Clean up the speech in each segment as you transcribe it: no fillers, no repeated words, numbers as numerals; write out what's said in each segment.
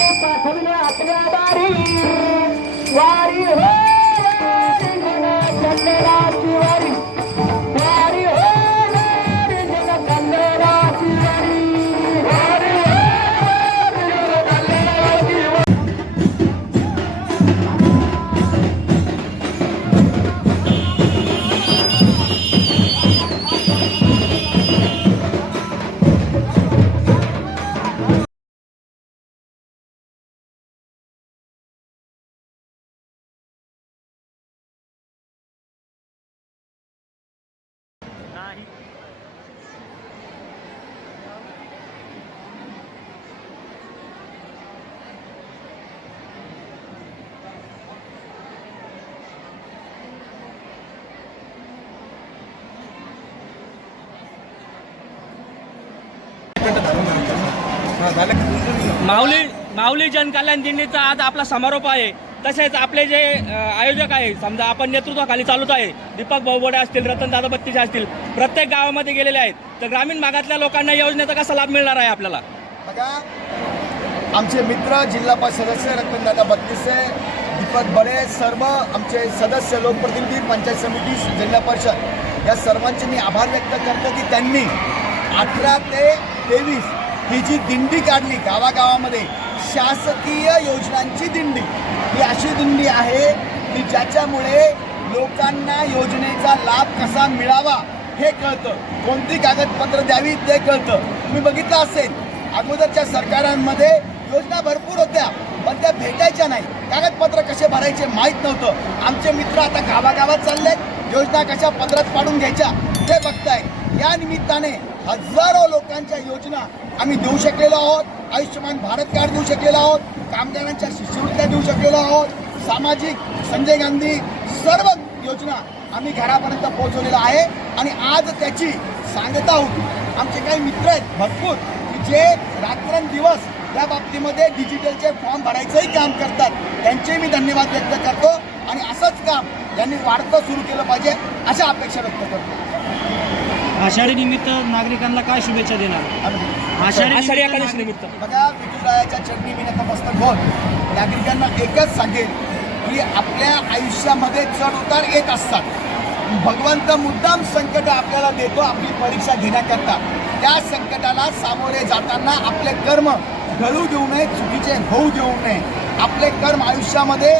पाठवले आपल्या दारी वारी हो कन्नडाची वारी वारी हो कन्नडाची वारी वारी हो कन्नडाची माऊली जनकल्याण दिंडीचा आज आपला समारोप आहे. तसेच आपले जे आयोजक आहे, समजा आपण नेतृत्वाखाली चालवत आहे, दीपक भाऊबोडे असतील, रतनदादा बत्तीसे असतील, प्रत्येक गावामध्ये गेलेले आहेत. तर ग्रामीण भागातल्या लोकांना योजनेचा कसा लाभ मिळणार आहे आपल्याला? बघा, आमचे मित्र जिल्हा परिषद सदस्य रतनदादा बत्तीसे, दीपक बडे, सर्व आमचे सदस्य, लोकप्रतिनिधी, पंचायत समिती, जिल्हा परिषद या सर्वांचे मी आभार व्यक्त करतो की त्यांनी 18 ते 23 ही जी दिंडी काढली गावागावामध्ये, शासकीय योजनांची दिंडी, ही अशी दिंडी आहे की ज्याच्यामुळे लोकांना योजनेचा लाभ कसा मिळावा हे कळतं, कोणती कागदपत्र द्यावी ते कळतं. तुम्ही बघितलं असेल अगोदरच्या सरकारांमध्ये योजना भरपूर होत्या पण त्या भेटायच्या नाही, कागदपत्र कसे भरायचे माहीत नव्हतं. आमचे मित्र आता गावागावात चाललेत, योजना कशा पदरात पाडून घ्यायच्या ते बघताय. या निमित्ताने हजारो लोकांच्या योजना आम्ही देऊ शकलेलो आहोत. आयुष्यमान भारत कार्ड देऊ शकलेलो आहोत, कामगारांच्या शिष्यवृत्त्या देऊ शकलेलो आहोत, सामाजिक संजय गांधी सर्व योजना आम्ही घरापर्यंत पोहोचवलेला आहे. आणि आज त्याची सांगता आहोत. आमचे काही मित्र आहेत भरपूर की जे रात्रंदिवस या बाबतीमध्ये डिजिटलचे फॉर्म भरायचंही काम करतात, त्यांचे मी धन्यवाद व्यक्त करतो. आणि असंच काम यांनी वाढतं सुरू केलं पाहिजे अशा अपेक्षा व्यक्त करतो. आषाढी निमित्त नागरिकांना काय शुभेच्छा देणार? आषाढी एकादशी निमित्त बघा, विठुरायाच्या चरणी मी नतमस्तक होत नागरिकांना एकच सांगेन की आपल्या आयुष्यामध्ये चढ उतार येत असतात. भगवंत मुद्दाम संकट आपल्याला देतो आपली परीक्षा घेण्याकरता. त्या संकटाला सामोरे जाताना आपले कर्म गळू देऊ नये, चुकीचे होऊ देऊ नये. आपले कर्म आयुष्यामध्ये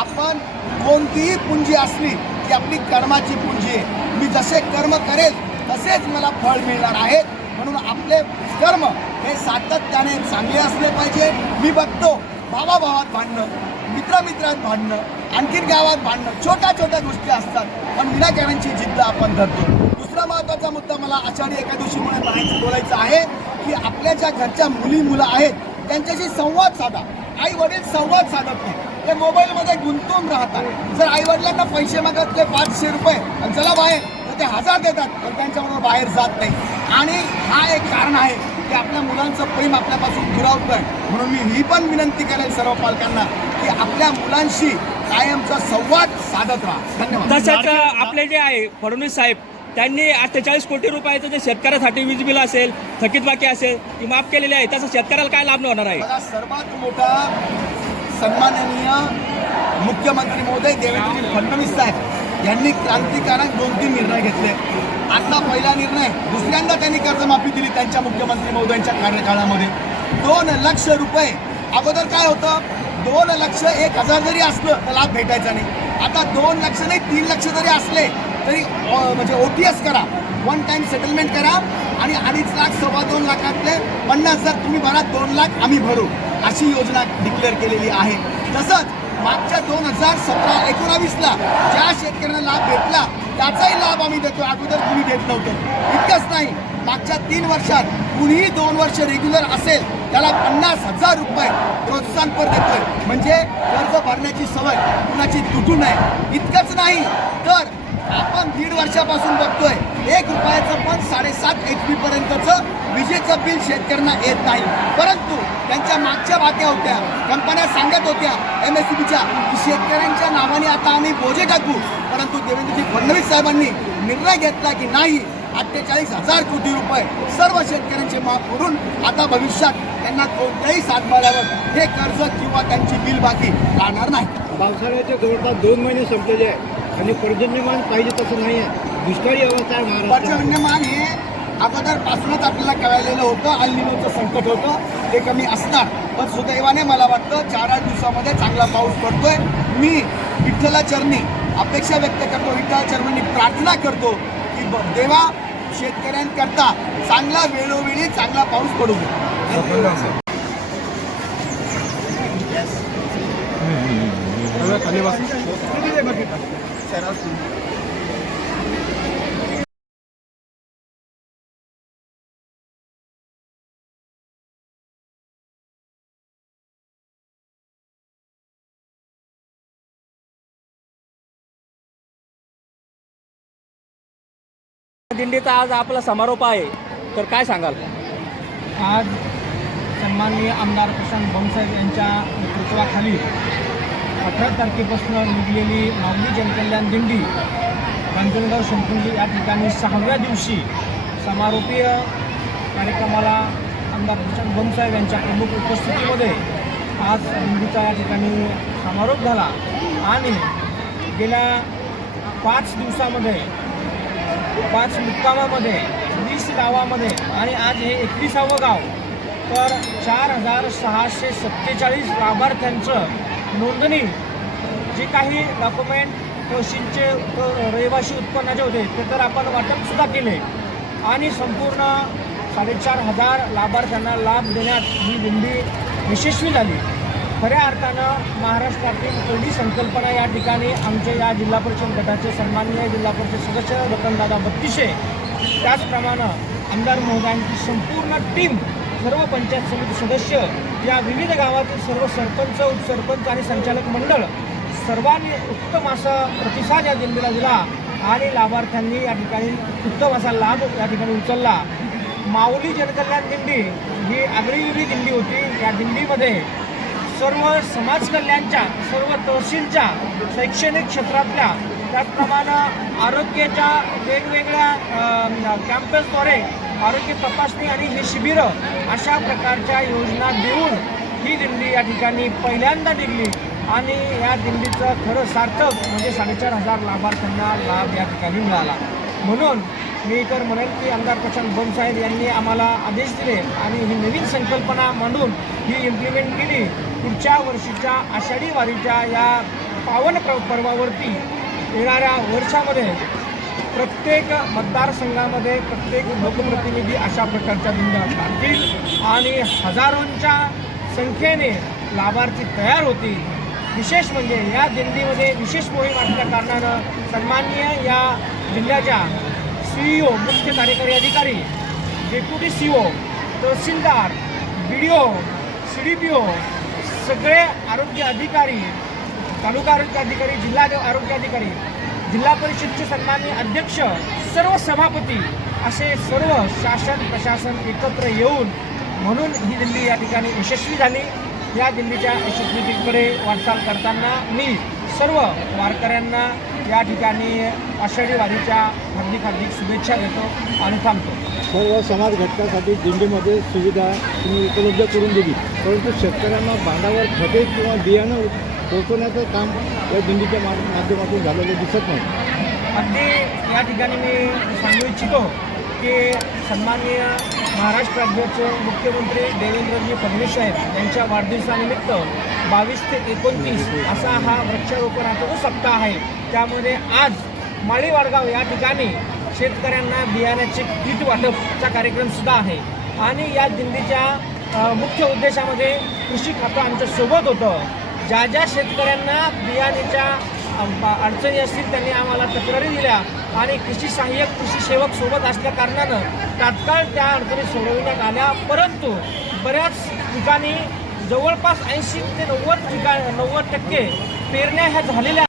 आपण कोणतीही पुंजी असली ती आपली कर्माची पुंजी आहे. मी जसे कर्म करेल तसेच मला फळ मिळणार आहेत. म्हणून आपले कर्म हे सातत्याने चांगले असले पाहिजे. मी बघतो भावाभावात भांडणं, मित्रामित्रात भांडणं, आणखीन गावात भांडणं, छोट्या छोट्या गोष्टी असतात पण विनाकारांची जिद्द आपण धरतो. दुसरा महत्त्वाचा मुद्दा मला आषाढी एकादशीमुळे बोलायचं आहे की आपल्या ज्या घरच्या मुलं आहेत त्यांच्याशी संवाद साधा. आई वडील संवाद साधत नाही, ते मोबाईलमध्ये गुंतून राहतात. जर आई वडिलांना पैसे मागतले 500 रुपये आणि चला बाहेर तर ते 1000 देतात पण त्यांच्याबरोबर बाहेर जात नाही. आणि हा एक कारण आहे की आपल्या मुलांचं प्रेम आपल्यापासून दुरावतं. म्हणून मी ही पण विनंती करेल सर्व पालकांना की आपल्या मुलांशी कायमचा संवाद साधत राहा. धन्यवाद. तसंच आपले जे आहे फडणवीस साहेब, त्यांनी 48 कोटी रुपयाचं जे शेतकऱ्यासाठी वीज बिल असेल, थकीत बाकी असेल ती माफ केलेली आहे. तसं शेतकऱ्याला काय लाभ होणार आहे? बघा, सर्वात मोठा सन्माननीय मुख्यमंत्री महोदय देवेंद्रजी फडणवीस साहेब यांनी क्रांतिकारक 2-3 निर्णय घेतले. आता पहिला निर्णय, दुसऱ्यांदा त्यांनी कर्जमाफी दिली त्यांच्या मुख्यमंत्री महोदयांच्या कार्यकाळामध्ये. 2 लाख रुपये. अगोदर काय होतं, 2 लाख 1,000 जरी असलं तर लाभ भेटायचा नाही. आता 2 लाख नाही 3 लाख जरी असले तरी म्हणजे OTS करा, वन टाइम सेटलमेंट करा आणि 2.5 लाख 2.25 लाखातले 50,000 तुम्ही भरा, 2 लाख आम्ही भरू, अशी योजना डिक्लेअर केलेली आहे. तसंच मागच्या 2017-19ला ज्या शेतकऱ्यांना लाभ भेटला त्याचाही लाभ आम्ही देतो, अगोदर कुणी देत नव्हतं. इतकंच नाही, मागच्या 3 वर्षात कुणीही 2 वर्ष रेग्युलर असेल त्याला 50,000 रुपये प्रोत्साहनपर देतोय. म्हणजे कर्ज भरण्याची सवय कुणाची तुटू नये. इतकंच नाही तर आपण 1.5 वर्षापासून बघतोय 1 रुपयाचं पण 7.5 HP पर्यंतचं विजेचं बिल शेतकऱ्यांना येत नाही. परंतु त्यांच्या मागच्या बाक्या होत्या, कंपन्या सांगत होत्या MSEBीच्या की शेतकऱ्यांच्या नावाने आता आम्ही बोजे टाकू. परंतु देवेंद्रजी फडणवीस साहेबांनी निर्णय घेतला की नाही, 48,000 कोटी रुपये सर्व शेतकऱ्यांचे माफ करून आता भविष्यात त्यांना कोणत्याही सातबाऱ्यावर हे कर्ज किंवा त्यांची बिल बाकी राहणार नाही. पावसाळ्याचे जवळपास 2 महिने संपलेले आहे आणि पर्जन्यमान पाहिजे तसं नाही आहे. दुष्काळी अवस्था आहे महाराष्ट्रात. पर्जन्यमान हे अगोदरपासूनच आपल्याला कळलेलं होतं. अल्निनोचं संकट होतं, ते कमी असणार. पण सुदैवाने मला वाटतं 4-8 दिवसामध्ये चांगला पाऊस पडतोय. मी विठ्ठलाचरणी अपेक्षा व्यक्त करतो, विठ्ठलाचरणी प्रार्थना करतो की देवा शेतकऱ्यांकरता चांगला वेळोवेळी चांगला पाऊस पडू दे. दिंडीचा आज आपला समारोप आहे, तर काय सांगाल? आज सन्माननीय आमदार प्रशांत बंसाहेब यांच्या नेतृत्वाखाली 18 तारखेपासून निघलेली माऊली जनकल्याण दिंडी रांजणगाव शंकुंजी या ठिकाणी 6व्या दिवशी समारोपीय कार्यक्रमाला आमदार प्रशांत बंसाहेब यांच्या प्रमुख उपस्थितीमध्ये आज दिंडीचा या ठिकाणी समारोप झाला. आणि गेल्या 5 दिवसामध्ये 5 मुक्कामामध्ये 20 गावामध्ये आणि आज हे 21वं गाव, तर 4,647 लाभार्थ्यांचं नोंदणी, जे काही डॉक्युमेंट तहसीलचे रहिवासी उत्पन्नाचे होते ते तर आपण वाटपसुद्धा केले आणि संपूर्ण 4,500 लाभार्थ्यांना लाभ देण्यात ही दिंडी यशस्वी झाली. खऱ्या अर्थानं महाराष्ट्रातील पहिली संकल्पना या ठिकाणी आमचे या जिल्हा परिषद गटाचे सन्माननीय जिल्हा परिषद सदस्य रतनदादा बत्तीसे, त्याचप्रमाणे आमदार महोदयांची संपूर्ण टीम, सर्व पंचायत समिती सदस्य, या विविध गावातील सर्व सरपंच, उपसरपंच आणि संचालक मंडळ सर्वांनी उत्तम असा प्रतिसाद या दिंडीला दिला आणि लाभार्थ्यांनी या ठिकाणी उत्तम असा लाभ या ठिकाणी उचलला. माऊली जनकल्याण दिंडी ही आगळीवेगळी दिंडी होती. या दिंडीमध्ये सर्व समाज कल्याणच्या, सर्व तहसीलच्या, शैक्षणिक क्षेत्रातल्या, त्याचप्रमाणे आरोग्याच्या वेगवेगळ्या कॅम्पसद्वारे आरोग्य तपासणी आणि हे शिबिरं अशा प्रकारच्या योजना देऊन ही दिंडी या ठिकाणी पहिल्यांदा निघली आणि या दिंडीचं खरं सार्थक म्हणजे 4,500 लाभार्थ्यांना लाभ या ठिकाणी मिळाला. म्हणून मी तर म्हणेन की आमदार प्रशांत बंसाहेब यांनी आम्हाला आदेश दिले आणि ही नवीन संकल्पना मांडून ही इम्प्लिमेंट केली. पुढच्या वर्षीच्या आषाढी वारीच्या या पावन पर्वावरती येणाऱ्या वर्षामध्ये प्रत्येक मतदारसंघामध्ये प्रत्येक लोकप्रतिनिधी अशा प्रकारच्या दिंड्या काढतील आणि हजारोंच्या संख्येने लाभार्थी तयार होतील. विशेष म्हणजे या दिंडीमध्ये विशेष मोहीम असल्या कारणानं सन्माननीय या जिल्ह्याच्या CEO, मुख्य कार्यकारी अधिकारी, डेप्युटी CEO, तहसीलदार, BDO, CDPO, सगळे आरोग्य अधिकारी, तालुका आरोग्य अधिकारी, जिल्हा आरोग्य अधिकारी, जिल्हा परिषदचे सन्माननीय अध्यक्ष, सर्व सभापती असे सर्व शासन प्रशासन एकत्र येऊन म्हणून ही दिंडी या ठिकाणी यशस्वी झाली. या दिंडीच्या यशस्वीतेकडे वाटचाल करताना मी सर्व वारकऱ्यांना या ठिकाणी आषाढी वारीच्या हार्दिक शुभेच्छा देतो आणि थांबतो. सर्व समाज घटकासाठी दिंडीमध्ये सुविधा तुम्ही उपलब्ध करून दिली, परंतु शेतकऱ्यांना बांधावर खते किंवा बियाणं पोहोचवण्याचं काम या दिंडीच्या माध्यमातून झालेलं दिसत नाही. अगदी या ठिकाणी मी सांगू इच्छितो की सन्माननीय महाराष्ट्र राज्याचे मुख्यमंत्री देवेंद्रजी फडणवीस साहेब यांच्या वाढदिवसानिमित्त 22 ते 29 असा हा वृक्षारोपणाचा जो सप्ताह आहे, त्यामध्ये आज माळी वाडगाव या ठिकाणी शेतकऱ्यांना बियाण्याचे किट वाटपचा कार्यक्रमसुद्धा आहे. आणि या दिंडीच्या मुख्य उद्देशामध्ये कृषी खातं आमच्या सोबत होतं. ज्या ज्या शेतकऱ्यांना बियाण्याच्या अडचणी असतील त्यांनी आम्हाला तक्रारी दिल्या आणि कृषी सहाय्यक, कृषी सेवक सोबत असल्या कारणानं तात्काळ त्या अडचणी सोडविण्यात आल्या. परंतु बऱ्याच ठिकाणी जवळपास 80 ते 90% पेरण्या ह्या झालेल्या